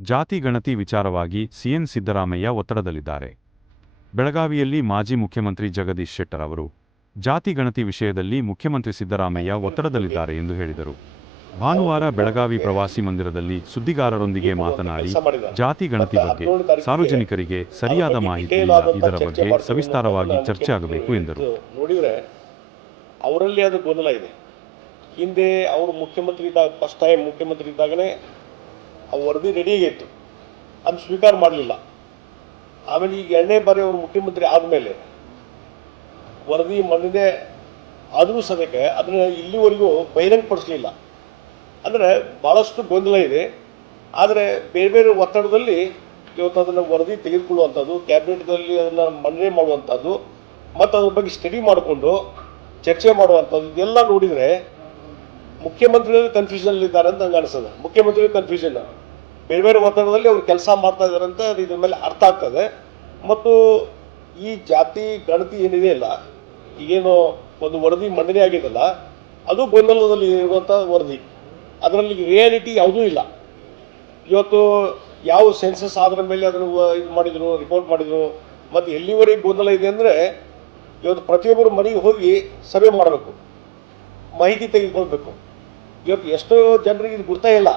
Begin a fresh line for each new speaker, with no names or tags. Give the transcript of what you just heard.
ಜಾತಿ ಗಣತಿ ವಿಚಾರವಾಗಿ ಸಿಎಂ ಸಿದ್ದರಾಮಯ್ಯ ಒತ್ತಡದಲ್ಲಿದ್ದಾರೆ. ಬೆಳಗಾವಿಯಲ್ಲಿ ಮಾಜಿ ಮುಖ್ಯಮಂತ್ರಿ ಜಗದೀಶ್ ಶೆಟ್ಟರ್ ಅವರು, ಜಾತಿ ಗಣತಿ ವಿಷಯದಲ್ಲಿ ಮುಖ್ಯಮಂತ್ರಿ ಸಿದ್ದರಾಮಯ್ಯ ಒತ್ತಡದಲ್ಲಿದ್ದಾರೆ ಎಂದು ಹೇಳಿದರು. ಭಾನುವಾರ ಬೆಳಗಾವಿ ಪ್ರವಾಸಿ ಮಂದಿರದಲ್ಲಿ ಸುದ್ದಿಗಾರರೊಂದಿಗೆ ಮಾತನಾಡಿ, ಜಾತಿ ಗಣತಿ ಬಗ್ಗೆ ಸಾರ್ವಜನಿಕರಿಗೆ ಸರಿಯಾದ ಮಾಹಿತಿ ಇಲ್ಲ. ಇದರ ಬಗ್ಗೆ ಸವಿಸ್ತಾರವಾಗಿ ಚರ್ಚೆ ಆಗಬೇಕು ಎಂದರು.
ಅವರಲ್ಲಿ ಅದು ಗೊಂದಲ ಇದೆ. ಹಿಂದೆ ಅವರು ಮುಖ್ಯಮಂತ್ರಿ ಇದ್ದಾಗ, ಫಸ್ಟ್ ಟೈಮ್ ಮುಖ್ಯಮಂತ್ರಿ ಇದ್ದಾಗಲೇ ಆ ವರದಿ ರೆಡಿ ಆಗಿತ್ತು ಅದು ಸ್ವೀಕಾರ ಮಾಡಲಿಲ್ಲ. ಆಮೇಲೆ ಈಗ ಎರಡನೇ ಬಾರಿ ಅವರು ಮುಖ್ಯಮಂತ್ರಿ ಆದಮೇಲೆ ವರದಿ ಮಂಡನೆ ಆದರೂ ಸದ್ಯಕ್ಕೆ ಅದನ್ನು ಇಲ್ಲಿವರೆಗೂ ಬಹಿರಂಗಪಡಿಸಲಿಲ್ಲ. ಅಂದರೆ ಭಾಳಷ್ಟು ಗೊಂದಲ ಇದೆ. ಆದರೆ ಬೇರೆ ಬೇರೆ ಒತ್ತಡದಲ್ಲಿ ಇವತ್ತು ಅದನ್ನು ವರದಿ ತೆಗೆದುಕೊಳ್ಳುವಂಥದ್ದು, ಕ್ಯಾಬಿನೆಟ್ನಲ್ಲಿ ಅದನ್ನು ಮಂಡನೆ ಮಾಡುವಂಥದ್ದು, ಮತ್ತು ಅದ್ರ ಬಗ್ಗೆ ಸ್ಟಡಿ ಮಾಡಿಕೊಂಡು ಚರ್ಚೆ ಮಾಡುವಂಥದ್ದು, ಇದೆಲ್ಲ ನೋಡಿದರೆ ಮುಖ್ಯಮಂತ್ರಿಗಳು ಕನ್ಫ್ಯೂಷನಲ್ಲಿದ್ದಾರೆ ಅಂತ ನಂಗೆ ಅನಿಸ್ತದೆ ಮುಖ್ಯಮಂತ್ರಿಗಳು ಕನ್ಫ್ಯೂಷನ್ ಬೇರೆ ಬೇರೆ ಒತ್ತಡದಲ್ಲಿ ಅವ್ರು ಕೆಲಸ ಮಾಡ್ತಾ ಇದ್ದಾರೆ ಅಂತ ಇದ್ರ ಮೇಲೆ ಅರ್ಥ ಆಗ್ತದೆ. ಮತ್ತು ಈ ಜಾತಿ, ಗಣತಿ ಏನಿದೆ ಅಲ್ಲ ಈಗೇನು ಒಂದು ವರದಿ ಮಂಡನೆ ಆಗಿದೆಲ್ಲ, ಅದು ಗೊಂದಲದಲ್ಲಿ ಇರುವಂಥ ವರದಿ. ಅದರಲ್ಲಿ ರಿಯಾಲಿಟಿ ಯಾವುದೂ ಇಲ್ಲ. ಇವತ್ತು ಯಾವ ಸೆನ್ಸಸ್ ಆದ್ರ ಮೇಲೆ ಅದನ್ನು ಇದು ಮಾಡಿದ್ರು ರಿಪೋರ್ಟ್ ಮಾಡಿದ್ರು, ಮತ್ತು ಎಲ್ಲಿವರೆಗೆ ಗೊಂದಲ ಇದೆ ಅಂದರೆ, ಇವತ್ತು ಪ್ರತಿಯೊಬ್ಬರು ಮನೆಗೆ ಹೋಗಿ ಸರ್ವೆ ಮಾಡಬೇಕು. ಮಾಹಿತಿ ತೆಗೆದುಕೊಳ್ಬೇಕು. ಇವತ್ತು ಎಷ್ಟೋ ಜನರಿಗೆ ಇದು ಗೊತ್ತೇ ಇಲ್ಲ.